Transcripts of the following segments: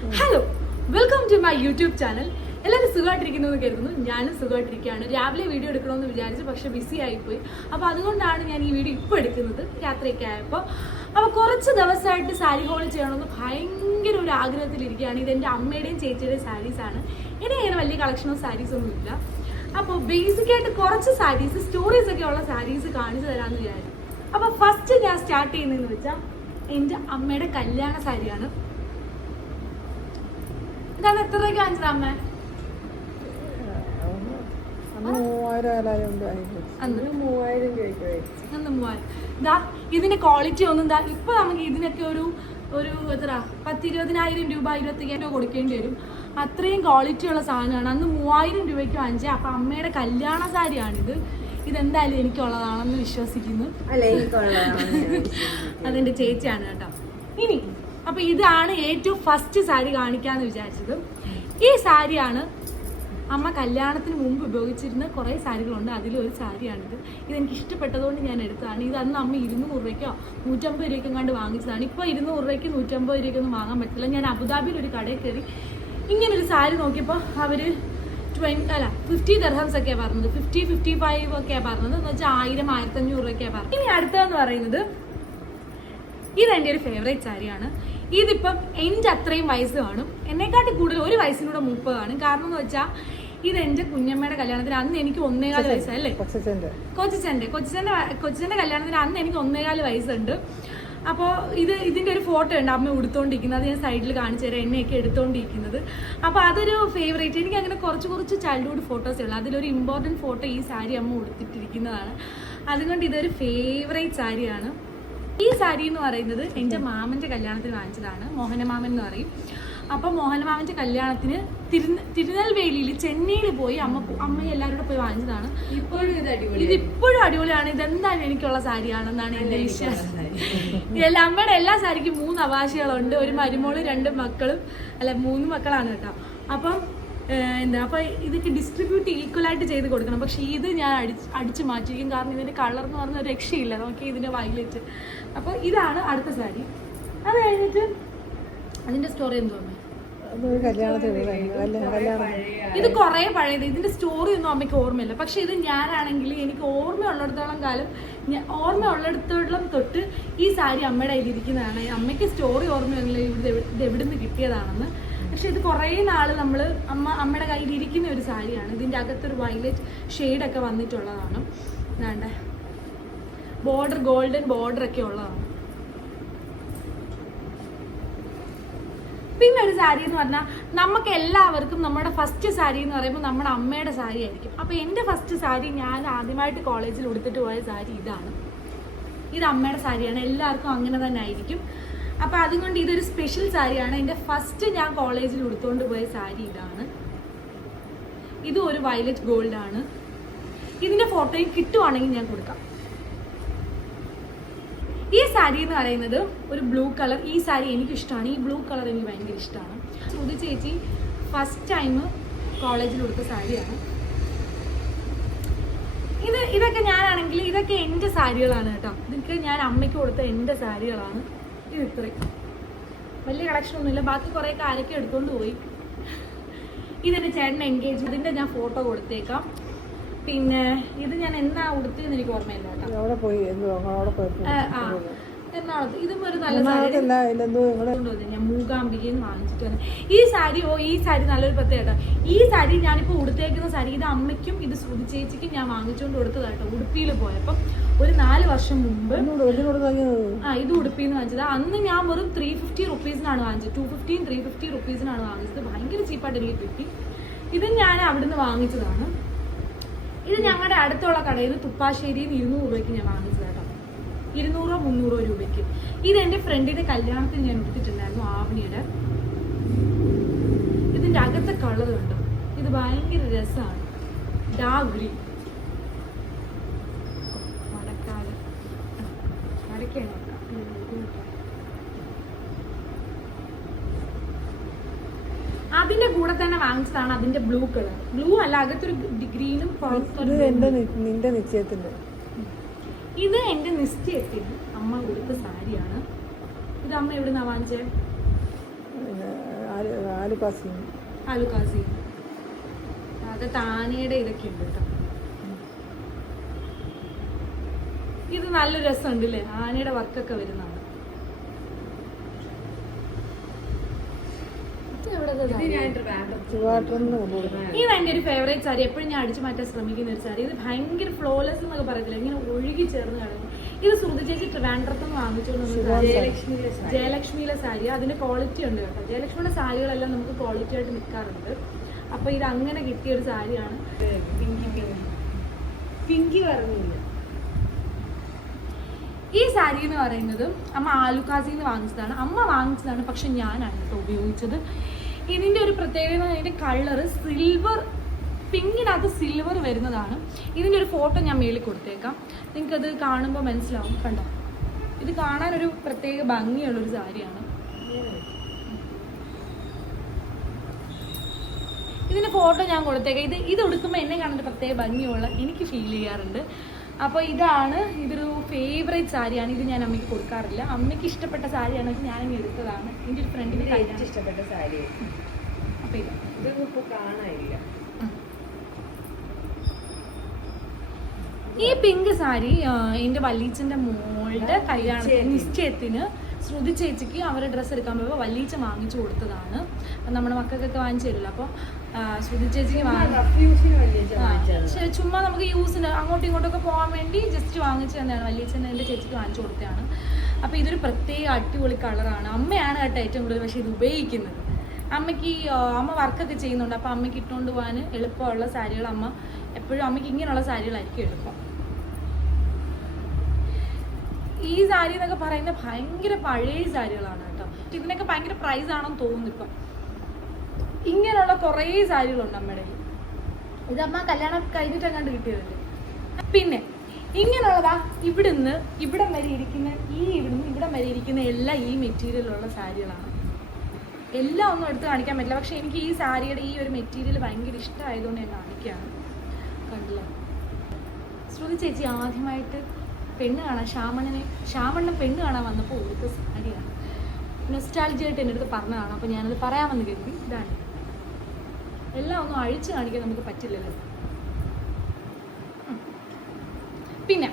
Hello, welcome to my YouTube channel. എല്ലാവരും സുഖമായിട്ടിരിക്കുന്നു എന്ന് കരുതുന്നു. ഞാനും സുഖമായിട്ടിരിക്കുകയാണ്. രാവിലെ വീഡിയോ എടുക്കണമെന്ന് വിചാരിച്ചു, പക്ഷെ ബിസി ആയിപ്പോയി. അപ്പോൾ അതുകൊണ്ടാണ് ഞാൻ ഈ വീഡിയോ ഇപ്പോൾ എടുക്കുന്നത്, രാത്രിയൊക്കെ ആയപ്പോൾ. അപ്പോൾ കുറച്ച് ദിവസമായിട്ട് സാരി ഹോൾ ചെയ്യണമെന്ന് ഭയങ്കര ഒരു ആഗ്രഹത്തിലിരിക്കുകയാണ്. ഇതെൻ്റെ അമ്മയുടെയും ചേച്ചിയുടെയും സാരീസാണ്. ഇനി അങ്ങനെ വലിയ കളക്ഷനോ സാരീസൊന്നും ഇല്ല. അപ്പോൾ ബേസിക്കായിട്ട് കുറച്ച് സാരീസ്, സ്റ്റോറീസ് ഒക്കെ ഉള്ള സാരീസ് കാണിച്ചു തരാമെന്ന് വിചാരിച്ചു. അപ്പോൾ ഫസ്റ്റ് ഞാൻ സ്റ്റാർട്ട് ചെയ്യുന്നതെന്ന് വെച്ചാൽ എൻ്റെ അമ്മയുടെ കല്യാണ സാരിയാണ്. ഇതാണ് എത്ര രൂപയ്ക്ക് വാങ്ങിച്ചത് അമ്മ? 3000. ഇതാ ഇതിന്റെ ക്വാളിറ്റി ഒന്നും ഇതാ ഇപ്പൊ നമുക്ക് ഇതിനൊക്കെ ഒരു എത്ര 10-20,000 രൂപ 25,000 രൂപ കൊടുക്കേണ്ടി വരും. അത്രയും ക്വാളിറ്റി ഉള്ള സാധനമാണ്. അന്ന് 3000 രൂപയ്ക്ക് വാങ്ങിച്ചത്. അപ്പൊ അമ്മയുടെ കല്യാണ സാരിയാണിത്. ഇതെന്തായാലും എനിക്കുള്ളതാണെന്ന് വിശ്വസിക്കുന്നു. അതെന്റെ ചേച്ചിയാണ് കേട്ടോ. ഇനി അപ്പൊ ഇതാണ് ഏറ്റവും ഫസ്റ്റ് സാരി കാണിക്കാന്ന് വിചാരിച്ചത്. ഈ സാരിയാണ് അമ്മ കല്യാണത്തിന് മുമ്പ് ഉപയോഗിച്ചിരുന്ന കുറേ സാരികളുണ്ട്. അതിലൊരു സാരിയാണിത്. ഇതെനിക്ക് ഇഷ്ടപ്പെട്ടതുകൊണ്ട് ഞാൻ എടുത്തതാണ്. ഇത് അന്ന് അമ്മ 200 രൂപയ്ക്കോ 150 രൂപയ്ക്കും കണ്ട് വാങ്ങിച്ചതാണ്. ഇപ്പോൾ 200 രൂപയ്ക്ക് 150 രൂപയ്ക്കൊന്നും വാങ്ങാൻ പറ്റില്ല. ഞാൻ അബുദാബിയിൽ ഒരു കടയിൽ കയറി ഇങ്ങനൊരു സാരി നോക്കിയപ്പോൾ അവർ 50 ദിർഹംസ് ഒക്കെയാണ് പറഞ്ഞത്. 50-55 ഒക്കെയാണ് പറഞ്ഞത്. എന്ന് വെച്ചാൽ 1000-1500 രൂപയൊക്കെയാണ് പറഞ്ഞത്. ഇനി അടുത്തതെന്ന് പറയുന്നത് ഇതെൻ്റെ ഒരു ഫേവറേറ്റ് സാരിയാണ്. ഇതിപ്പം എൻ്റെ അത്രയും വയസ്സ് കാണും. എന്നെക്കാട്ടി കൂടുതൽ ഒരു വയസ്സിനൂടെ മൂപ്പതാണ്. കാരണം എന്ന് വെച്ചാൽ ഇതെൻ്റെ കുഞ്ഞമ്മയുടെ കല്യാണത്തിന് അന്ന് എനിക്ക് 1.25 വയസ്സല്ലേ. കൊച്ചിച്ചൻ്റെ കല്യാണത്തിന് അന്ന് എനിക്ക് 1.25 വയസ്സുണ്ട്. അപ്പോൾ ഇതിൻ്റെ ഒരു ഫോട്ടോ ഉണ്ട് അമ്മ ഉടുത്തോണ്ടിരിക്കുന്നത്. അത് ഞാൻ സൈഡിൽ കാണിച്ചു തരാം, എന്നെയൊക്കെ എടുത്തോണ്ടിരിക്കുന്നത്. അപ്പോൾ അതൊരു ഫേവറേറ്റ്. എനിക്ക് അങ്ങനെ കുറച്ച് ചൈൽഡ്ഹുഡ് ഫോട്ടോസേ ഉള്ളൂ. അതിലൊരു ഇമ്പോർട്ടൻറ്റ് ഫോട്ടോ ഈ സാരി അമ്മ ഉടുത്തിട്ടിരിക്കുന്നതാണ്. അതുകൊണ്ട് ഇതൊരു ഫേവറേറ്റ് സാരിയാണ്. ഈ സാരി എന്ന് പറയുന്നത് എൻ്റെ മാമൻ്റെ കല്യാണത്തിന് വാങ്ങിച്ചതാണ്. മോഹനമാമൻ എന്ന് പറയും. അപ്പം മോഹനമാമൻ്റെ കല്യാണത്തിന് തിരുനെൽവേലിയിൽ ചെന്നൈയിൽ പോയി അമ്മ എല്ലാവരും കൂടെ പോയി വാങ്ങിച്ചതാണ്. ഇതിപ്പോഴും അടിപൊളിയാണ്. ഇതെന്തായാലും എനിക്കുള്ള സാരിയാണെന്നാണ് എൻ്റെ വിശ്വാസം. അമ്മയുടെ എല്ലാ സാരിക്കും 3 അവകാശികളുണ്ട്. ഒരു മരുമോള് 2 മക്കളും 3 മക്കളാണ് കേട്ടോ. അപ്പം അപ്പൊ ഇതൊക്കെ ഡിസ്ട്രിബ്യൂട്ട് ഈക്വലായിട്ട് ചെയ്ത് കൊടുക്കണം. പക്ഷെ ഇത് ഞാൻ അടിച്ചു മാറ്റിയിരിക്കും. കാരണം ഇതിന്റെ കളർ എന്ന് പറഞ്ഞ രക്ഷയില്ല. നോക്കി ഇതിന്റെ വയലറ്റ്. അപ്പോൾ ഇതാണ് അടുത്ത സാരി. അത് കഴിഞ്ഞിട്ട് അതിന്റെ സ്റ്റോറി എന്തുവാ? ഇത് കുറെ പഴയത്. ഇതിന്റെ സ്റ്റോറി ഒന്നും അമ്മയ്ക്ക് ഓർമ്മയില്ല. പക്ഷെ ഇത് ഞാനാണെങ്കിൽ എനിക്ക് ഓർമ്മയുള്ളിടത്തോളം തൊട്ട് ഈ സാരി അമ്മയുടെ കയ്യിലിരിക്കുന്നതാണ്. അമ്മയ്ക്ക് സ്റ്റോറി ഓർമ്മയില്ല ഇത് എവിടുന്ന് കിട്ടിയതാണെന്ന്. പക്ഷെ ഇത് കുറേ നാള് അമ്മയുടെ കയ്യിൽ ഇരിക്കുന്ന ഒരു സാരിയാണ്. ഇതിൻ്റെ അകത്തൊരു വയലറ്റ് ഷെയ്ഡൊക്കെ വന്നിട്ടുള്ളതാണ്. വേണ്ട ബോർഡർ, ഗോൾഡൻ ബോർഡർ ഒക്കെ ഉള്ളതാണ്. പിന്നെ ഒരു സാരി എന്ന് പറഞ്ഞാൽ നമുക്ക് എല്ലാവർക്കും നമ്മുടെ ഫസ്റ്റ് സാരി എന്ന് പറയുമ്പോൾ നമ്മുടെ അമ്മയുടെ സാരി ആയിരിക്കും. അപ്പോൾ എൻ്റെ ഫസ്റ്റ് സാരി ഞാൻ ആദ്യമായിട്ട് കോളേജിൽ ഉടുത്തിട്ട് പോയ സാരി ഇതാണ്. ഇത് അമ്മയുടെ സാരിയാണ്. എല്ലാവർക്കും അങ്ങനെ തന്നെ ആയിരിക്കും. അപ്പോൾ അതുകൊണ്ട് ഇതൊരു സ്പെഷ്യൽ സാരിയാണ്. എൻ്റെ ഫസ്റ്റ് ഞാൻ കോളേജിൽ ഉടുത്തുകൊണ്ട് പോയ സാരി ഇതാണ്. ഇതും ഒരു വയലറ്റ് ഗോൾഡ് ആണ്. ഇതിൻ്റെ ഫോട്ടോയും കിട്ടുവാണെങ്കിൽ ഞാൻ കൊടുക്കാം. ഈ സാരി എന്ന് പറയുന്നത് ഒരു ബ്ലൂ കളർ. ഈ സാരി എനിക്കിഷ്ടമാണ്. ഈ ബ്ലൂ കളർ എനിക്ക് ഭയങ്കര ഇഷ്ടമാണ്. ശ്രുതി ചേച്ചി ഫസ്റ്റ് ടൈം കോളേജിൽ ഉടുത്ത സാരിയാണ്. ഇതൊക്കെ ഞാനാണെങ്കിൽ ഇതൊക്കെ എൻ്റെ സാരികളാണ് കേട്ടോ. ഇതൊക്കെ ഞാൻ അമ്മയ്ക്ക് കൊടുത്ത എൻ്റെ സാരികളാണ്. ഇത് ഇത്രയും വലിയ കളക്ഷൻ ഒന്നുമില്ല. ബാക്കി കുറേ കാര്യമൊക്കെ എടുത്തുകൊണ്ട് പോയി. ഇതെൻ്റെ ചേട്ടൻ എൻഗേജ്മെന്റ്. ഇതിൻ്റെ ഞാൻ ഫോട്ടോ കൊടുത്തേക്കാം. പിന്നെ ഇത് ഞാൻ എന്നാ ഉടുത്തിയെന്ന് എനിക്ക് ഓർമ്മയില്ല കേട്ടോ. എറണാകുളത്ത്. ഇതും ഒരു നല്ല സാരി. ഞാൻ മൂകാംബികന്ന് വാങ്ങിച്ചിട്ട് വന്നു ഈ സാരി. ഈ സാരി നല്ലൊരു പ്രത്യേകത. ഈ സാരി ഞാനിപ്പോൾ ഉടുത്തേക്കുന്ന സാരി ഇത് അമ്മയ്ക്കും ഇത് ശ്രുതി ചേച്ചിക്കും ഞാൻ വാങ്ങിച്ചുകൊണ്ട് കൊടുത്തതാട്ടോ. ഉടുപ്പിയിൽ പോയപ്പം ഒരു 4 വർഷം മുമ്പ് ഇത് ഉടുപ്പിന്ന് വാങ്ങിച്ചത്. അന്ന് ഞാൻ വെറും 350 റുപ്പീസിനാണ് വാങ്ങിച്ചത്. 250-350 റുപ്പീസിനാണ് വാങ്ങിച്ചത്. ഭയങ്കര ചീപ്പായിട്ട് എനിക്ക് കിട്ടി. ഇത് ഞാൻ അവിടുന്ന് വാങ്ങിച്ചതാണ്. ഇത് ഞങ്ങളുടെ അടുത്തുള്ള കടയിൽ നിന്ന് തുപ്പാശ്ശേരിയിൽ 200 രൂപയ്ക്ക് ഞാൻ വാങ്ങിച്ചത് കേട്ടോ. 200-300 രൂപയ്ക്ക്. ഇത് എൻ്റെ ഫ്രണ്ടിന്റെ കല്യാണത്തിന് ഞാൻ എടുത്തിട്ടുണ്ടായിരുന്നു, ആവണിയുടെ. ഇതിന്റെ അകത്തെ കളർ കണ്ടോ? ഇത് ഭയങ്കര രസമാണ്. Dark green. അതിന്റെ കൂടെ തന്നെ വാങ്ങിച്ചതാണ് അതിന്റെ ബ്ലൂ കളർ. ബ്ലൂ അല്ല, അകത്തൊരു ഗ്രീനും. ഇത് എന്റെ നിശ്ചയത്തിന് അമ്മ കൊടുത്ത സാരിയാണ്. ഇത് അമ്മ എവിടുന്നാ വാങ്ങിച്ചേ? ആലുക്കാസി. അത് താനയുടെ ഇതൊക്കെ ഉണ്ട് കേട്ടോ. ഇത് നല്ല രസമുണ്ട് അല്ലേ, ആനയുടെ വർക്കൊക്കെ വരുന്നതാണ്. ഇത് എൻ്റെ ഒരു ഫേവറേറ്റ് സാരി, എപ്പോഴും ഞാൻ അടിച്ചു മാറ്റാൻ ശ്രമിക്കുന്ന ഒരു സാരി. ഇത് ഭയങ്കര ഫ്ലോലെസ് എന്നൊക്കെ പറയത്തില്ല, ഇങ്ങനെ ഒഴുകി ചേർന്ന് കിടക്കും. ഇത് ശ്രുതി ചേച്ചി ട്രിവാൻഡ്രത്തുനിന്ന് വാങ്ങിച്ചുകൊണ്ട് ജയലക്ഷ്മിയിലെ സാരി. അതിന്റെ ക്വാളിറ്റി ഉണ്ട് കേട്ടോ. ജയലക്ഷ്മിയുടെ സാരികളെല്ലാം നമുക്ക് ക്വാളിറ്റി ആയിട്ട് നിൽക്കാറുണ്ട്. അപ്പൊ ഇത് അങ്ങനെ കിട്ടിയൊരു സാരിയാണ്. പിങ്കി പറഞ്ഞില്ല. ഈ സാരി എന്ന് പറയുന്നത് അമ്മ ആലുക്കാസിന്ന് വാങ്ങിച്ചതാണ്. അമ്മ വാങ്ങിച്ചതാണ്, പക്ഷെ ഞാനാണ് കേട്ടോ ഉപയോഗിച്ചത്. ഇതിന്റെ ഒരു പ്രത്യേകത, അതിന്റെ കളറ് സിൽവർ, പിങ്കിനകത്ത് സിൽവർ വരുന്നതാണ്. ഇതിന്റെ ഒരു ഫോട്ടോ ഞാൻ മേളിൽ കൊടുത്തേക്കാം, നിങ്ങൾക്കത് കാണുമ്പോൾ മനസ്സിലാവും. കണ്ടോ, ഇത് കാണാനൊരു പ്രത്യേക ഭംഗിയുള്ളൊരു സാരിയാണ്. ഇതിന്റെ ഫോട്ടോ ഞാൻ കൊടുത്തേക്കാം. ഇത് ഉടുക്കുമ്പോൾ എന്നെ കാണാൻ പ്രത്യേക ഭംഗിയുള്ള എനിക്ക് ഫീൽ ചെയ്യാറുണ്ട്. അപ്പോൾ ഇതൊരു ഫേവറേറ്റ് സാരിയാണ്. ഇത് ഞാൻ അമ്മയ്ക്ക് കൊടുക്കാറില്ല. അമ്മയ്ക്ക് ഇഷ്ടപ്പെട്ട സാരിയാണ്, ഞാനിങ്ങനെ എടുത്തതാണ്. എൻ്റെ ഒരു ഫ്രണ്ടിന് കഴിച്ച് ഇഷ്ടപ്പെട്ട സാരി. അപ്പോൾ ഇതൊന്നും ഇപ്പോൾ കാണാനില്ല. ഈ പിങ്ക് സാരി എൻ്റെ വല്ലീച്ചൻ്റെ മോളുടെ കല്യാണത്തിന് നിശ്ചയത്തിന് ശ്രുതി ചേച്ചിക്ക് അവരുടെ ഡ്രസ്സ് എടുക്കാൻ പോയപ്പോൾ വല്ലീച്ച വാങ്ങിച്ചു കൊടുത്തതാണ്. നമ്മുടെ മക്കൾക്കൊക്കെ വാങ്ങിച്ചു തരില്ല. അപ്പോൾ ശ്രുതി ചേച്ചിക്ക് ചുമ്മാ നമുക്ക് യൂസിന് അങ്ങോട്ടും ഇങ്ങോട്ടൊക്കെ പോകാൻ വേണ്ടി ജസ്റ്റ് വാങ്ങിച്ചു തന്നെയാണ്. വല്ലീച്ചൻ എൻ്റെ ചേച്ചിക്ക് വാങ്ങിച്ചു കൊടുത്തതാണ്. അപ്പോൾ ഇതൊരു പ്രത്യേക അടിപൊളി കളറാണ്. അമ്മയാണ് കേട്ടോ ഏറ്റവും കൂടുതൽ പക്ഷേ ഇത് ഉപയോഗിക്കുന്നത്. അമ്മ വർക്കൊക്കെ ചെയ്യുന്നുണ്ട്. അപ്പോൾ അമ്മയ്ക്ക് ഇട്ടുകൊണ്ട് പോകാൻ എളുപ്പമുള്ള സാരികൾ എപ്പോഴും അമ്മയ്ക്ക് ഇങ്ങനെയുള്ള സാരികളായിരിക്കും എളുപ്പം. ഈ സാരി എന്നൊക്കെ പറയുന്നത് ഭയങ്കര പഴയ സാരികളാണ് കേട്ടോ. ഇതിനൊക്കെ ഭയങ്കര പ്രൈസ് ആണെന്ന് തോന്നുന്നു ഇപ്പം. ഇങ്ങനെയുള്ള കുറേ സാരികളുണ്ട് അമ്മയുടെ. ഇത് അമ്മ കല്യാണം കഴിഞ്ഞിട്ടെങ്ങാണ്ട് കിട്ടിയതല്ലേ. പിന്നെ ഇങ്ങനെയുള്ളതാ ഇവിടം വരെ ഇരിക്കുന്ന ഇവിടം വരെ ഇരിക്കുന്ന എല്ലാം ഈ മെറ്റീരിയലുള്ള സാരികളാണ്. എല്ലാം ഒന്നും എടുത്ത് കാണിക്കാൻ പറ്റില്ല, പക്ഷെ എനിക്ക് ഈ സാരിയുടെ ഈ ഒരു മെറ്റീരിയൽ ഭയങ്കര ഇഷ്ടമായതുകൊണ്ട് ഞാൻ കാണിക്കുകയാണ്. കണ്ടില്ല, ശ്രുതി ചേച്ചി ആദ്യമായിട്ട് പെണ്ണ് കാണാൻ ശ്യാമണ്ണൻ പെണ്ണ് കാണാൻ വന്നപ്പോൾ ഉടുത്ത സാരിയാണ്. നൊസ്റ്റാൾജിയായിട്ട് എൻ്റെ അടുത്ത് പറഞ്ഞതാണ്. അപ്പോൾ ഞാനത് പറയാമെന്ന് കരുതി. ഇതാണ്. എല്ലാം ഒന്നും അഴിച്ച് കാണിക്കാൻ നമുക്ക് പറ്റില്ലല്ലോ. പിന്നെ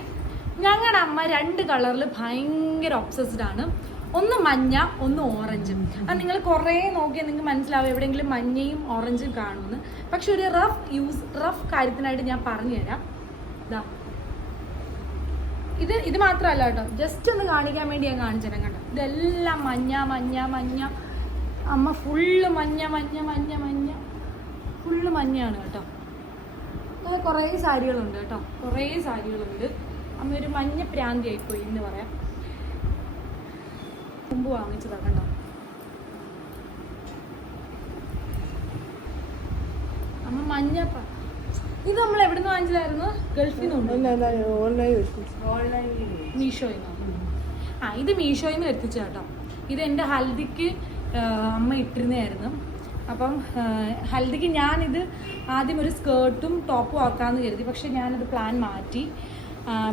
ഞങ്ങളുടെ അമ്മ 2 കളറിൽ ഭയങ്കര ഒബ്സസ്ഡ് ആണ്. ഒന്ന് മഞ്ഞ, ഒന്ന് ഓറഞ്ച്. അത് നിങ്ങൾ കുറേ നോക്കിയാൽ നിങ്ങൾക്ക് മനസ്സിലാവും എവിടെയെങ്കിലും മഞ്ഞയും ഓറഞ്ചും കാണുമെന്ന്. പക്ഷെ ഒരു റഫ് കാര്യത്തിനായിട്ട് ഞാൻ പറഞ്ഞുതരാം. ഇതാ, ഇത് മാത്രമല്ല കേട്ടോ, ജസ്റ്റ് ഒന്ന് കാണിക്കാൻ വേണ്ടി ഞാൻ കാണിച്ചു തരാം. കണ്ടോ, ഇതെല്ലാം മഞ്ഞ. അമ്മ ഫുള്ള് മഞ്ഞ ഫുള്ള് മഞ്ഞയാണ് കേട്ടോ. അങ്ങനെ കുറേ സാരികളുണ്ട് കേട്ടോ, കുറേ സാരികളുണ്ട്. അമ്മ ഒരു മഞ്ഞ പ്രാന്തിയായിപ്പോയി എന്ന് പറയാം. മുമ്പ് വാങ്ങിച്ചതാ. കണ്ടോ, അമ്മ മഞ്ഞ. ഇത് നമ്മൾ എവിടെ നിന്ന് വാങ്ങിച്ചതായിരുന്നു? ഗൾഫിൽ നിന്നുണ്ട്, മീഷോയിൽ നിന്ന്. ഇത് മീഷോയിൽ നിന്ന് എത്തിച്ച കേട്ടോ. ഇത് എൻ്റെ ഹൽദിക്ക് അമ്മ ഇട്ടിരുന്നതായിരുന്നു. അപ്പം ഹൽദിക്ക് ഞാനിത് ആദ്യം ഒരു സ്കേർട്ടും ടോപ്പും ആക്കാമെന്ന് കരുതി, പക്ഷെ ഞാനത് പ്ലാൻ മാറ്റി.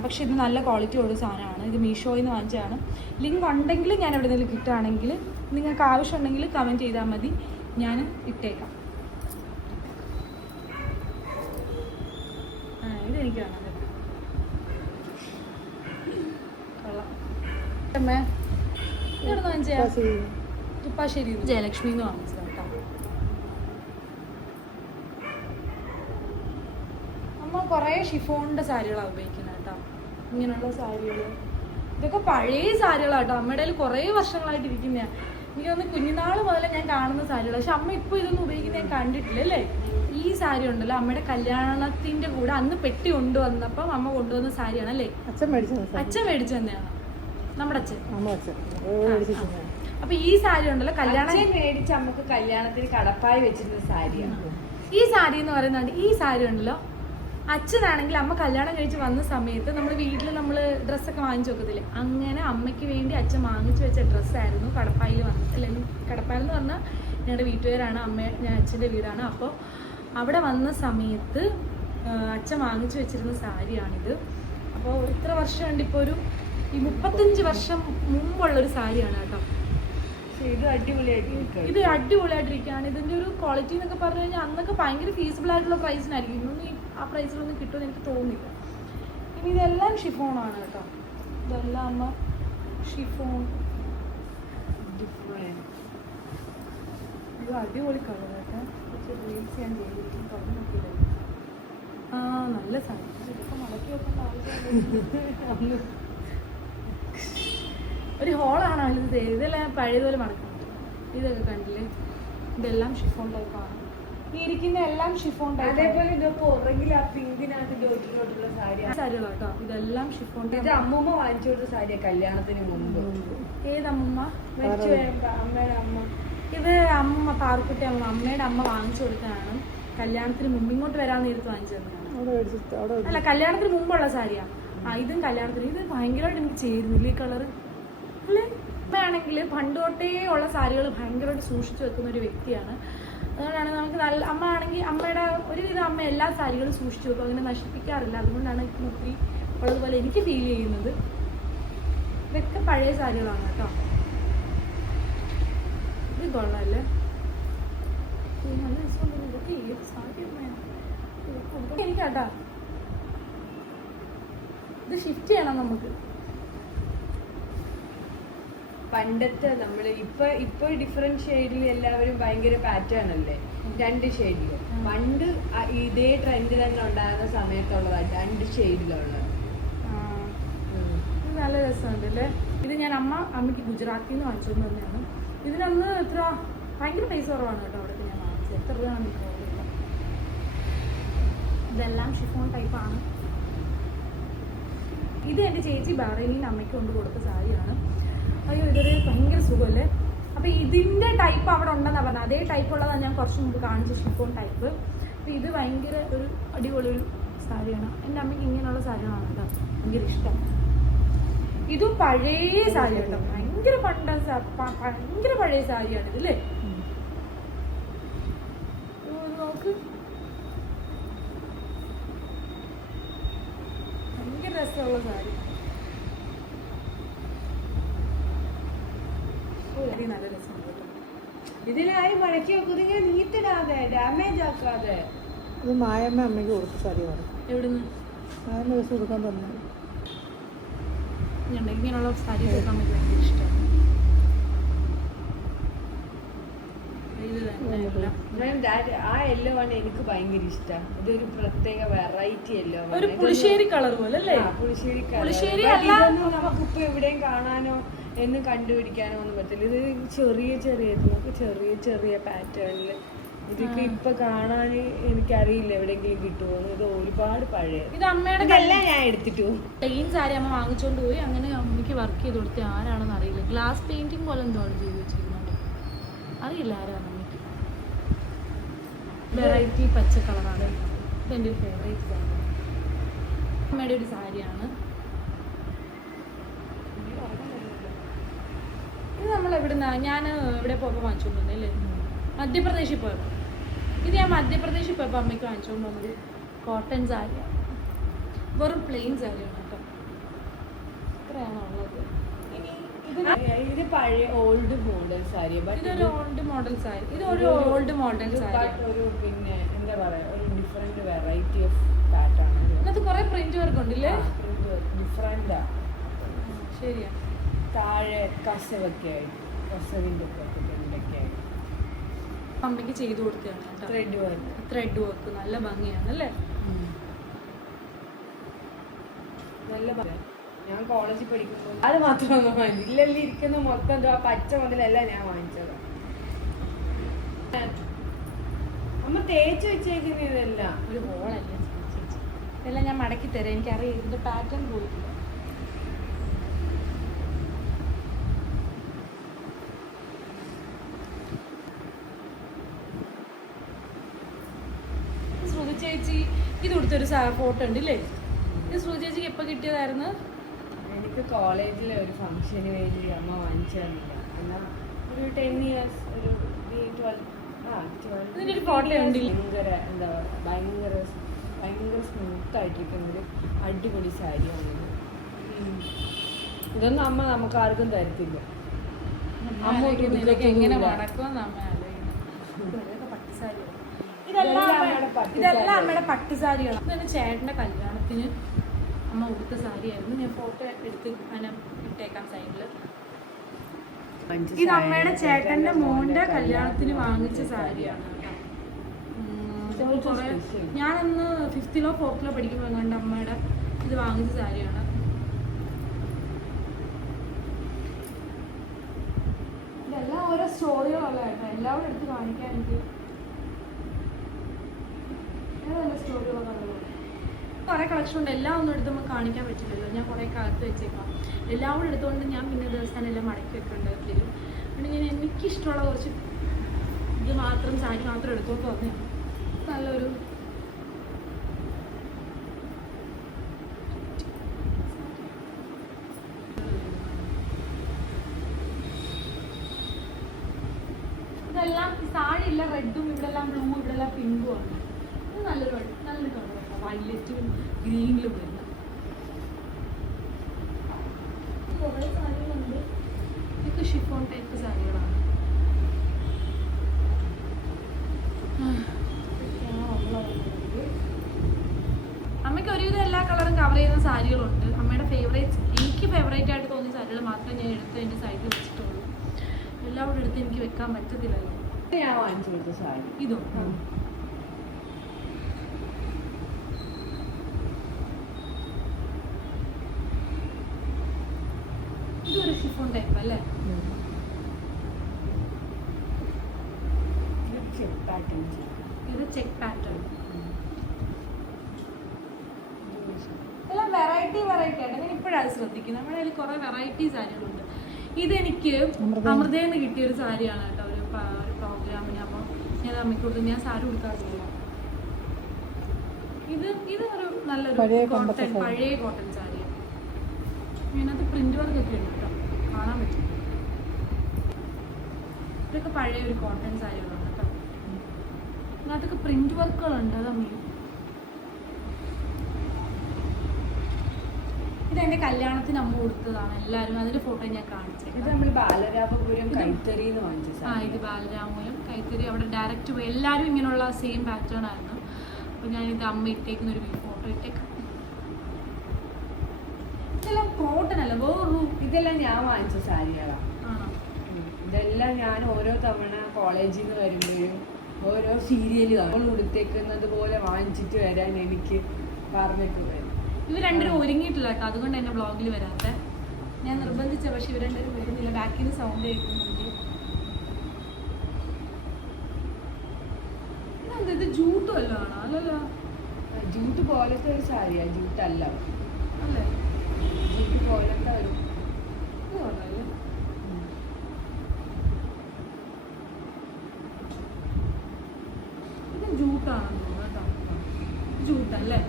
പക്ഷെ ഇത് നല്ല ക്വാളിറ്റി ഉള്ള സാധനമാണ്. ഇത് മീഷോയിൽ നിന്ന് വാങ്ങിച്ചതാണ്. ലിങ്ക് ഉണ്ടെങ്കിൽ ഞാൻ എവിടെ നിന്നെങ്കിലും കിട്ടുകയാണെങ്കിൽ നിങ്ങൾക്ക് ആവശ്യമുണ്ടെങ്കിൽ കമൻറ്റ് ചെയ്താൽ മതി, ഞാൻ ഇട്ടേക്കാം. ഇതെനിക്ക് കാണാൻ പറ്റും. കൊള്ളാം. അമ്മേ ഇവിടെ വാങ്ങിച്ചാ തുപ്പാശ്ശേരി ജയലക്ഷ്മിന്ന് വാങ്ങിച്ചത് കേട്ടോ. അമ്മ കുറേ ഷിഫോണിൻ്റെ സാരികളാണ് ഉപയോഗിക്കുന്നത് കേട്ടോ. ഇങ്ങനെയുള്ള സാരികൾ ഇതൊക്കെ പഴയ സാരികളാട്ടോ. അമ്മയുടെ കയ്യിൽ കുറേ വർഷങ്ങളായിട്ട് ഇരിക്കുന്നതാണ്. എനിക്ക് തോന്നുന്നു കുഞ്ഞുനാൾ മുതലേ ഞാൻ കാണുന്ന സാരികളാണ്. പക്ഷെ അമ്മ ഇപ്പോൾ ഇതൊന്നും ഉപയോഗിക്കുന്നത് ഞാൻ കണ്ടിട്ടില്ല അല്ലേ. ഈ സാരി ഉണ്ടല്ലോ അമ്മയുടെ കല്യാണത്തിന്റെ കൂടെ അന്ന് പെട്ടി കൊണ്ടുവന്നപ്പം അമ്മ കൊണ്ടുവന്ന സാരിയാണ് അല്ലേ. അച്ഛൻ മേടിച്ചു തന്നെയാണ് നമ്മുടെ അച്ഛൻ. അപ്പൊ ഈ സാരി ഉണ്ടല്ലോ കല്യാണം മേടിച്ച അമ്മക്ക് കല്യാണത്തിന് കടപ്പായി വെച്ചിരുന്ന സാരിയാണ് ഈ സാരി എന്ന് പറയുന്നത്. ഈ സാരി ഉണ്ടല്ലോ അച്ഛനാണെങ്കിൽ അമ്മ കല്യാണം കഴിച്ച് വന്ന സമയത്ത് നമ്മൾ വീട്ടിൽ നമ്മൾ ഡ്രസ്സൊക്കെ വാങ്ങിച്ചു വെക്കത്തില്ലേ, അങ്ങനെ അമ്മയ്ക്ക് വേണ്ടി അച്ഛൻ വാങ്ങിച്ചു വെച്ച ഡ്രസ്സായിരുന്നു കടപ്പായിൽ വന്നത്. അല്ലെങ്കിൽ കടപ്പായിൽ എന്ന് പറഞ്ഞാൽ ഞങ്ങളുടെ വീട്ടുകാരാണ്, ഞാൻ അച്ഛൻ്റെ വീടാണ്. അപ്പോൾ അവിടെ വന്ന സമയത്ത് അച്ഛൻ വാങ്ങിച്ചു വെച്ചിരുന്ന സാരിയാണിത്. അപ്പോൾ ഇത്ര വർഷമുണ്ട്, ഇപ്പോൾ ഒരു 35 വർഷം മുമ്പുള്ളൊരു സാരിയാണ് കേട്ടോ. ഇത് അടിപൊളിയായിട്ടിരിക്കുകയാണ്. ഇതിന്റെ ഒരു ക്വാളിറ്റി എന്നൊക്കെ പറഞ്ഞു കഴിഞ്ഞാൽ അന്നൊക്കെ ഭയങ്കര ഫീസിബിൾ ആയിട്ടുള്ള പ്രൈസിനായിരിക്കും. ഇന്നൊന്നും ആ പ്രൈസിലൊന്നും കിട്ടുമെന്ന് എനിക്ക് തോന്നുന്നില്ല. ഇനി ഇതെല്ലാം ഷിഫോണാണ് കേട്ടോ. ഇതെല്ലാം അമ്മ ഷിഫോൺ. ഇത് അടിപൊളി കളർ കേട്ടോ. റീൽസ് ഞാൻ ചെയ്തിരിക്കും. തുറന്നു നോക്കിയില്ല. ആ നല്ല സാരി. ഇതൊക്കെ മടക്കി വെക്കേണ്ട ആവശ്യമില്ല. ഒരു ഹോളാണ് ഇത്. ഇതെല്ലാം പഴയതുപോലെ മടക്കുന്നത്. ഇതൊക്കെ കണ്ടില്ലേ? ഇതെല്ലാം ഷിഫോൺ ടൈപ്പാണ്. ഈ ഇരിക്കുന്ന എല്ലാം ഷിഫോൺ ടൈപ്പ്. അതേപോലെ ഇതൊക്കെ ഉറങ്ങിൽ ആ പിങ്കിനകത്ത് ജോട്ടിലോട്ടുള്ള സാരികൾ കേട്ടോ. ഇതെല്ലാം ഷിഫോൺ ടൈപ്പ്. ഇത് അമ്മൂമ്മ വാങ്ങിച്ചു കൊടുത്ത സാരിയാ കല്യാണത്തിന് മുമ്പ്. ഏതമ്മൂമ്മ? അമ്മയുടെ അമ്മ. ഇത് അമ്മ പാർക്കുട്ടി അമ്മ, അമ്മയുടെ അമ്മ വാങ്ങിച്ചു കൊടുത്തതാണ്. കല്യാണത്തിന് മുമ്പ് ഇങ്ങോട്ട് വരാൻ നേരത്ത് വാങ്ങിച്ചു തന്നതാണ്. അല്ല, കല്യാണത്തിന് മുമ്പുള്ള സാരിയാ. ഇതും കല്യാണത്തിന്. ഇത് ഭയങ്കരമായിട്ട് എനിക്ക് ചേരുന്നില്ല ഈ കളറ് അല്ലേ. അമ്മയാണെങ്കിൽ പണ്ട് തൊട്ടേ ഉള്ള സാരികൾ ഭയങ്കരമായിട്ട് സൂക്ഷിച്ചു വെക്കുന്ന ഒരു വ്യക്തിയാണ്. അതുകൊണ്ടാണ് നമുക്ക് നല്ല അമ്മ ആണെങ്കിൽ അമ്മയുടെ ഒരുവിധം അമ്മ എല്ലാ സാരികളും സൂക്ഷിച്ചു വെക്കും, അങ്ങനെ നശിപ്പിക്കാറില്ല. അതുകൊണ്ടാണ് ഒത്തിരി ഉള്ളതുപോലെ എനിക്ക് ഫീൽ ചെയ്യുന്നത്. ഇതൊക്കെ പഴയ സാരികളാണ് കേട്ടോ. ഇത് കൊള്ളാല്ലേ? നല്ല രസമുണ്ട്. ഇതൊക്കെ ഏത് സാരി എനിക്കാട്ടാ. ഇത് ഷിഫ്റ്റ് ചെയ്യണം നമുക്ക്. പണ്ടത്തെ നമ്മള് ഇപ്പൊ ഡിഫറെന്റ് ഷെയ്ഡിൽ എല്ലാവരും ഭയങ്കര പാറ്റേൺ അല്ലേ, 2 ഷെയ്ഡില്. പണ്ട് ഇതേ ട്രെൻഡ് തന്നെ ഉണ്ടാകുന്ന സമയത്തുള്ളതാണ് 2 ഷെയ്ഡിലുള്ളത്. ഇത് നല്ല രസമുണ്ട് അല്ലേ. ഇത് ഞാൻ അമ്മയ്ക്ക് ഗുജറാത്തിൽ നിന്ന് വാങ്ങിച്ചുകൊണ്ട് തന്നെയാണ്. ഇതിനൊന്ന് എത്ര ഭയങ്കര പൈസ കുറവാണ് കേട്ടോ അവിടെ ഞാൻ വാങ്ങിച്ചത്. എത്ര രൂപയാണ് ഇപ്പോൾ? ഇതെല്ലാം ഷിഫോൺ ടൈപ്പാണ്. ഇത് എൻ്റെ ചേച്ചി ബഹ്റൈനിൽ അമ്മയ്ക്ക് കൊണ്ട് കൊടുത്ത സാരിയാണ്. അയ്യോ, ഇതൊരു ഭയങ്കര സുഖമല്ലേ. അപ്പോൾ ഇതിൻ്റെ ടൈപ്പ് അവിടെ ഉണ്ടെന്നാണ് പറഞ്ഞത്. അതേ ടൈപ്പുള്ളതാണ് ഞാൻ കുറച്ച് മുമ്പ് കാണിച്ച ഷിഫോൺ ടൈപ്പ്. അപ്പോൾ ഇത് ഭയങ്കര ഒരു അടിപൊളി ഒരു സാരിയാണ്. എൻ്റെ അമ്മയ്ക്ക് ഇങ്ങനെയുള്ള സാരികളാണ് കേട്ടോ ഭയങ്കര ഇഷ്ടം. ഇതും പഴയ സാരി കേട്ടോ, ഭയങ്കര ഭയങ്കര പഴയ സാരിയാണ് ഇതല്ലേ. നോക്ക്, ഭയങ്കര രസമുള്ള സാരി. നല്ല രസമുണ്ട് കേട്ടോ. ഇതിനായി മടക്കി വെക്കുന്നെങ്കിൽ നീട്ടിടാതെ ഡാമേജ് ആക്കാതെ. ഇത് മായമ്മ അമ്മയ്ക്ക് കൊടുത്ത സാരിയാണ്. എവിടുന്ന്? മായമ്മ ദിവസം കൊടുക്കാൻ തന്നെ. ഇങ്ങനെയുള്ള സാരി കൊടുക്കാൻ എനിക്ക് ഭയങ്കര ഇഷ്ടമാണ്. ആ യെല്ലോ ആണ് എനിക്ക് ഭയങ്കര ഇഷ്ടം. ഇതൊരു പ്രത്യേക വെറൈറ്റി യെല്ലോ, ഒരു പുളിശ്ശേരി കളർ പോലെ അല്ലേ. പുളിശ്ശേരി നമുക്കിപ്പോ എവിടെയും കാണാനോ എന്ന് കണ്ടുപിടിക്കാനോ ഒന്നും പറ്റില്ല. ഇത് ചെറിയ ചെറിയ പാറ്റേണില്. ഇതൊക്കെ ഇപ്പൊ കാണാൻ എനിക്കറിയില്ല എവിടെയെങ്കിലും കിട്ടുമോന്ന്. ഇത് ഒരുപാട് പഴയ. ഇത് അമ്മയുടെ എല്ലാം ഞാൻ എടുത്തിട്ട് പോകും. പ്ലെയിൻ സാരി അമ്മ വാങ്ങിച്ചോണ്ട് പോയി. അങ്ങനെ അമ്മയ്ക്ക് വർക്ക് ചെയ്ത് കൊടുത്ത ആരാണെന്ന് അറിയില്ല. ഗ്ലാസ് പെയിന്റിങ് പോലെ എന്തോ ആണ് ചെയ്ത് വെച്ചിരിക്കുന്നുണ്ട്, അറിയില്ല ആരാണ് അമ്മയ്ക്ക്. വെറൈറ്റി പച്ച കളറാണ്. ഇതെൻ്റെ ഒരു ഫേവറേറ്റ് സാരി. അമ്മയുടെ ഒരു സാരിയാണ്. ഇത് നമ്മൾ ഞാൻ ഇവിടെ പോയപ്പോൾ വാങ്ങിച്ചുകൊണ്ട് അല്ലേ, മധ്യപ്രദേശിൽ പോയപ്പോൾ. ഇത് ഞാൻ മധ്യപ്രദേശിൽ പോയപ്പോൾ അമ്മയ്ക്ക് വാങ്ങിച്ചുകൊണ്ട് വന്നത് കോട്ടൺ സാരിയാണ്. വെറും പ്ലെയിൻ സാരിയാണ് കേട്ടോ. ഇത്രയാണ് ഉള്ളത്. ഇനി ഇത് പഴയ ഓൾഡ് മോഡൽ സാരി. ഇതൊരു ഓൾഡ് മോഡൽ സാരി. ഇതൊരു ഓൾഡ് മോഡൽ സാരി. ഒരു പിന്നെ എന്താ പറയാ, ഒരു ഡിഫറെന്റ് വെറൈറ്റി ഓഫ് പാറ്റേൺ. അതിനകത്ത് കുറെ പ്രിന്റ് വർക്ക് ഉണ്ടല്ലേ. ഡിഫറെന്റാ. ശരിയാ. താഴെ കസവൊക്കെ ആയിട്ട്, കസവിന്റെ പ്രിന്റൊക്കെ ആയിട്ട് അമ്മയ്ക്ക് ചെയ്തു കൊടുത്തതാണ് കേട്ടോ. ത്രെഡ് വർക്ക് നല്ല ഭംഗിയാണ് അല്ലേ. നല്ല ഭംഗി. ഞാൻ കോളേജിൽ പഠിക്കുമ്പോൾ അത് മാത്രമൊന്നും വാങ്ങിച്ചു. ഇല്ലല്ലേ ഇരിക്കുന്ന മൊത്തം ആ പച്ച മുതലല്ല ഞാൻ വാങ്ങിച്ചത്. അമ്മ തേച്ച് വെച്ചേക്കുന്ന ഇതെല്ലാം ഒരു ഹോളല്ലേ ചേച്ചി. ഇതെല്ലാം ഞാൻ മടക്കി തരാം. എനിക്കറിയാം ഇതിന്റെ പാറ്റേൺ പോയിട്ടില്ല. ശ്രുതി ചേച്ചി ഇത് കൊടുത്തൊരു ഫോട്ടോ ഉണ്ട് ഇല്ലേ. ഇത് ശ്രുതി ചേച്ചിക്ക് എപ്പോൾ കിട്ടിയതായിരുന്നു? എനിക്ക് കോളേജിലെ ഒരു ഫംഗ്ഷന് വേണ്ടി അമ്മ വാങ്ങിച്ചു തന്നില്ല. എന്നാൽ ഒരു 10 years, ഒരു 12. ഇതിൻ്റെ ഒരു ഫോട്ടോ ഉണ്ട്. ഭയങ്കര എന്താ പറയുക, ഭയങ്കര സ്മൂത്ത് ആയിട്ടിരിക്കുന്നൊരു അടിപൊളി സാരിയാണ്. ഇതൊന്നും അമ്മ നമുക്ക് ആർക്കും തരത്തില്ല. അമ്മ ഇതൊക്കെ എങ്ങനെ മടക്കുമെന്ന് അമ്മ ആലോചിക്കുന്നത്. പട്ടുസാരികൾ ഇതെല്ലാം അമ്മയുടെ പട്ടുസാരികളാണ്. ഇതാണ് ചേട്ടൻ്റെ കല്യാണത്തിന് അമ്മ ഉടുത്ത സാരിയായിരുന്നു. ഞാൻ ഫോട്ടോ എടുത്ത് അങ്ങനെ ഇട്ടേക്കാം സൈഡിൽ. ഇത് അമ്മയുടെ ചേട്ടന്റെ മോന്റെ കല്യാണത്തിന് വാങ്ങിച്ച സാരിയാണ് കേട്ടോ. ഞാനന്ന് 5th-ലോ 4th-ലോ പഠിക്കുമ്പോൾ എങ്ങാണ്ട് അമ്മയുടെ ഇത് വാങ്ങിച്ച സാരിയാണ്. ഇതെല്ലാം ഓരോ സ്റ്റോറികളല്ല കേട്ടോ, എല്ലാവരും എടുത്ത് കാണിക്കാൻ എനിക്ക് നല്ല സ്റ്റോറികളൊക്കെ ഉള്ളത്. കുറേ കളക്ഷൻ ഉണ്ട്, എല്ലാം ഒന്നും എടുത്ത് നമുക്ക് കാണിക്കാൻ പറ്റില്ലല്ലോ. ഞാൻ കുറേ കാലത്ത് വെച്ചേക്കാം. എല്ലാം കൂടെ എടുത്തുകൊണ്ട് ഞാൻ പിന്നെ ദിവസം എല്ലാം മടക്കി വെക്കേണ്ടത് തരും. പിന്നെ ഞാൻ എനിക്കിഷ്ടമുള്ള കുറച്ച് ഇത് മാത്രം സാരി മാത്രം എടുത്തോട്ട് വന്നതാണ്. നല്ലൊരു ഇതെല്ലാം സാരി ഇല്ല, റെഡും ഇവിടെ എല്ലാം ബ്ലൂ ഇവിടെ എല്ലാം പിങ്കും ആണ്. ഇത് നല്ലൊരു കളർ കേട്ടോ, വയലറ്റും ഗ്രീനിലും വരുന്ന കുറേ സാരികളുണ്ട്. ഇതൊക്കെ ഷിഫോൺ ടൈപ്പ് സാരികളാണ്. അമ്മയ്ക്ക് ഒരുവിധം എല്ലാ കളറും കവർ ചെയ്യുന്ന സാരികളുണ്ട്. അമ്മയുടെ ഫേവറേറ്റ്, എനിക്ക് ഫേവറേറ്റ് ആയിട്ട് തോന്നിയ സാരികൾ മാത്രമേ ഞാൻ എടുത്ത് എൻ്റെ സൈഡിൽ വെച്ചിട്ടുള്ളൂ. എല്ലാം കൂടെ എടുത്ത് എനിക്ക് വെക്കാൻ പറ്റത്തില്ലല്ലോ. ഞാൻ വാങ്ങിച്ചു കൊടുത്ത സാരി ഇതോ ഇതൊരു ഷിഫോൺ ടൈപ്പ് അല്ലേ? ഇത് ചെക്ക് പാറ്റേൺ. എല്ലാം വെറൈറ്റി വെറൈറ്റി ആയിട്ട് ഞാൻ ഇപ്പോഴാണ് ശ്രദ്ധിക്കുന്നത്. നമ്മുടെ കയ്യിൽ കുറേ വെറൈറ്റി സാരികളുണ്ട്. ഇതെനിക്ക് അമൃതയിൽ നിന്ന് കിട്ടിയൊരു സാരിയാണ് കേട്ടോ, ഒരു പ്രോഗ്രാമിന്. അപ്പോൾ ഞാൻ അമ്മയ്ക്ക് കൊടുത്തു. ഞാൻ സാരി കൊടുക്കാറില്ല. ഇതൊരു നല്ലൊരു കോട്ടൺ, പഴയ കോട്ടൺ സാരിയാണ്. ഇതിനകത്ത് പ്രിന്റ് വർക്ക് ഒക്കെ ഉണ്ട് കേട്ടോ, കാണാൻ പറ്റും. ഇതൊക്കെ പഴയ ഒരു കോട്ടൺ സാരികളാണ് കേട്ടോ. ഇതിനകത്തൊക്കെ പ്രിന്റ് വർക്കുകളുണ്ട്. അത് അമ്മ ഇതെന്റെ കല്യാണത്തിന് അമ്മ കൊടുത്തതാണ്. എല്ലാവരും അതിന്റെ ഫോട്ടോ ഞാൻ കാണിച്ചത്. ഇത് നമ്മൾ ബാലരാമപുരം കൈത്തറി വാങ്ങിച്ച. ഇത് ബാലരാമപുരം കൈത്തറി. അവിടെ ഡയറക്റ്റ് പോയി എല്ലാവരും ഇങ്ങനെയുള്ള സെയിം പാറ്റേൺ ആയിരുന്നു. അപ്പോൾ ഞാനിത് അമ്മ ഇട്ടേക്കുന്ന ഒരു ഫോട്ടോ ഇട്ടേക്കാം. ഇതെല്ലാം കോട്ടൺ അല്ല, വേറൊരു ഇതെല്ലാം ഞാൻ വാങ്ങിച്ച സാരികളാണ്. ആണോ? ഇതെല്ലാം ഞാൻ ഓരോ തവണ കോളേജിൽ നിന്ന് വരുമ്പോഴും ഓരോ സീരിയൽ നമ്മൾ ഉടുത്തേക്കുന്നത് പോലെ വാങ്ങിച്ചിട്ട് വരാൻ എനിക്ക് പറഞ്ഞിട്ട് വരും. ഇവർ രണ്ടുപേരും ഒരുങ്ങിയിട്ടില്ല കേട്ടോ, അതുകൊണ്ട് എന്നെ ബ്ലോഗിൽ വരാത്ത. ഞാൻ നിർബന്ധിച്ച, പക്ഷെ ഇവർ രണ്ടുപേരും വരുന്നില്ല. ബാക്കിൽ നിന്ന് സൗണ്ട് കേൾക്കുന്നുണ്ട്. ഇതെന്താ, ഇത് ജൂട്ട് വല്ലതും ആണോ? അല്ലല്ലോ, ജൂട്ട് പോലത്തെ ഒരു സാരിയാ. ജൂട്ടല്ല അല്ലേ? ജൂട്ട് പോലത്തെ ഒരു ഇത് കൊള്ളാല്ലേ? ഇത് ജൂട്ടാണെന്ന് തോന്നുന്നു കേട്ടോ. ജൂട്ടല്ലേ?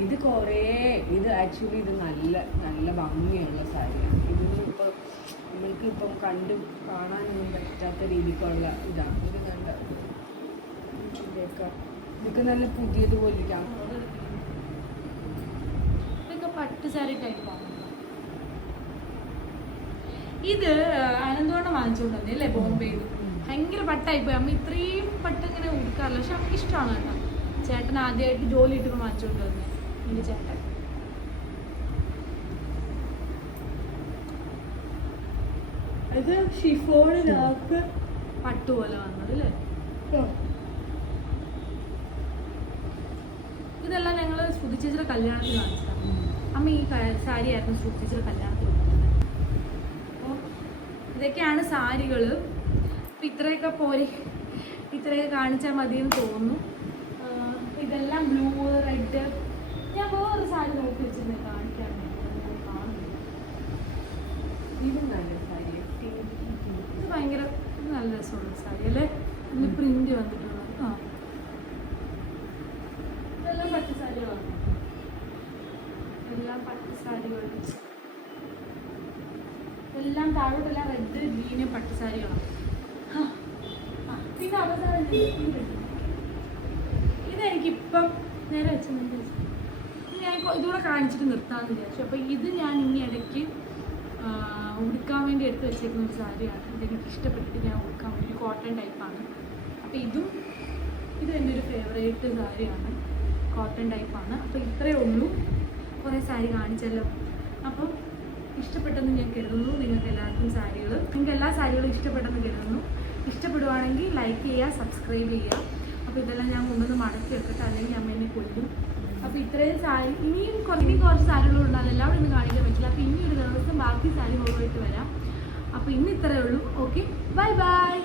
ഇത് കുറേ ഇത് ആക്ച്വലി ഇത് നല്ല നല്ല ഭംഗിയുള്ള സാരിയാണ്. ഇതൊന്നും ഇപ്പോൾ നമ്മൾക്ക് ഇപ്പം കാണാനൊന്നും പറ്റാത്ത രീതിക്കുള്ള ഇതാണ്. ഇത് കണ്ട ഇതൊക്കെ നല്ല പുതിയതുപോലെ ഇരിക്കാം. ഇതൊക്കെ പട്ട് സാരി ടൈപ്പാണ്. ഇത് അനന്തോണം വാങ്ങിച്ചുകൊണ്ട് വന്നേ അല്ലേ, ബോംബെയിൽ. ഭയങ്കര പട്ടായിപ്പോയി. അമ്മ ഇത്രയും പട്ട് ഇങ്ങനെ ഉടുക്കാറില്ല, പക്ഷെ അമ്മക്ക് ഇഷ്ടമാണ് കേട്ടോ. ചേട്ടൻ ആദ്യമായിട്ട് ജോലി ഇട്ടിപ്പോൾ വാങ്ങിച്ചുകൊണ്ട് വന്നേ എൻ്റെ ചേട്ടൻ. ഇത് ഷിഫോണിനകത്ത് പട്ട് പോലെ വന്നത് അല്ലേ? ഇതെല്ലാം ഞങ്ങൾ ശ്രുതിച്ചേച്ചിയുടെ കല്യാണത്തിന് വാങ്ങിച്ചതാണ്. അമ്മ ഈ സാരി ആയിരുന്നു ശ്രുതിച്ചേച്ചിയുടെ കല്യാണത്തിന് കൊടുക്കുന്നത്. അപ്പോൾ ഇതൊക്കെയാണ് സാരികൾ. അപ്പം ഇത്രയൊക്കെ പോരെ, ഇത്രയൊക്കെ കാണിച്ചാൽ മതിയെന്ന് തോന്നുന്നു. ഇതെല്ലാം ബ്ലൂ, റെഡ്. ഞാൻ വേറൊരു സാരി നോക്കി വെച്ചിരുന്നേ കാണിക്കാൻ കാണുന്നു. ഇത് നല്ല സാരി. ഇത് ഭയങ്കര നല്ല രസമുള്ള സാരി അല്ലേ? ഇതിൽ പ്രിന്റ് വന്നിട്ടുള്ളത്. ആ, ഇതെല്ലാം പട്ട് സാരികളാണ്. എല്ലാം പട്ട് സാരികൾ. എല്ലാം താഴോട്ടെല്ലാം റെഡ്, ഗ്രീന് പട്ട് സാരികളാണ്. പിന്നെ അവസാനം ഇതെനിക്കിപ്പം നേരെ വെച്ച് ഞാൻ ഇതുകൂടെ കാണിച്ചിട്ട് നിർത്താമെന്ന് വിചാരിച്ചു. അപ്പോൾ ഇത് ഞാൻ ഇനി ഇടയ്ക്ക് ഉടുക്കാൻ വേണ്ടി എടുത്ത് വെച്ചേക്കുന്ന ഒരു സാരിയാണ്. ഇതെനിക്ക് ഇഷ്ടപ്പെട്ടിട്ട് ഞാൻ ഉടുക്കാൻ വേണ്ടി കോട്ടൺ ടൈപ്പാണ്. അപ്പോൾ ഇത് എൻ്റെ ഒരു ഫേവറേറ്റ് സാരിയാണ്, കോട്ടൺ ടൈപ്പാണ്. അപ്പോൾ ഇത്രയേ ഉള്ളൂ, കുറേ സാരി കാണിച്ചല്ലോ. അപ്പം ഇഷ്ടപ്പെട്ടെന്ന് ഞാൻ കരുതുന്നു. നിങ്ങൾക്ക് എല്ലാവർക്കും നിങ്ങൾക്ക് എല്ലാ സാരികളും ഇഷ്ടപ്പെട്ടെന്ന് കരുതുന്നു. ഇഷ്ടപ്പെടുവാണെങ്കിൽ ലൈക്ക് ചെയ്യുക, സബ്സ്ക്രൈബ് ചെയ്യുക. അപ്പോൾ ഇതെല്ലാം ഞാൻ കൊണ്ടുവന്ന് മടക്കി വെക്കട്ടെ, അല്ലെങ്കിൽ അമ്മ എന്നെ കൊല്ലും. അപ്പോൾ ഇത്രയും സാരി ഇനിയും കുറച്ച് സാരികളുണ്ട്, അതെല്ലാം ഇവിടെ നിന്ന് കാണിക്കാൻ പറ്റില്ല. അപ്പോൾ ഇനി ഒരു ദിവസം ബാക്കി സാരി കൊണ്ടുപോയിട്ട് വരാം. അപ്പോൾ ഇന്ന് ഇത്രയേ ഉള്ളൂ. Okay, bye bye.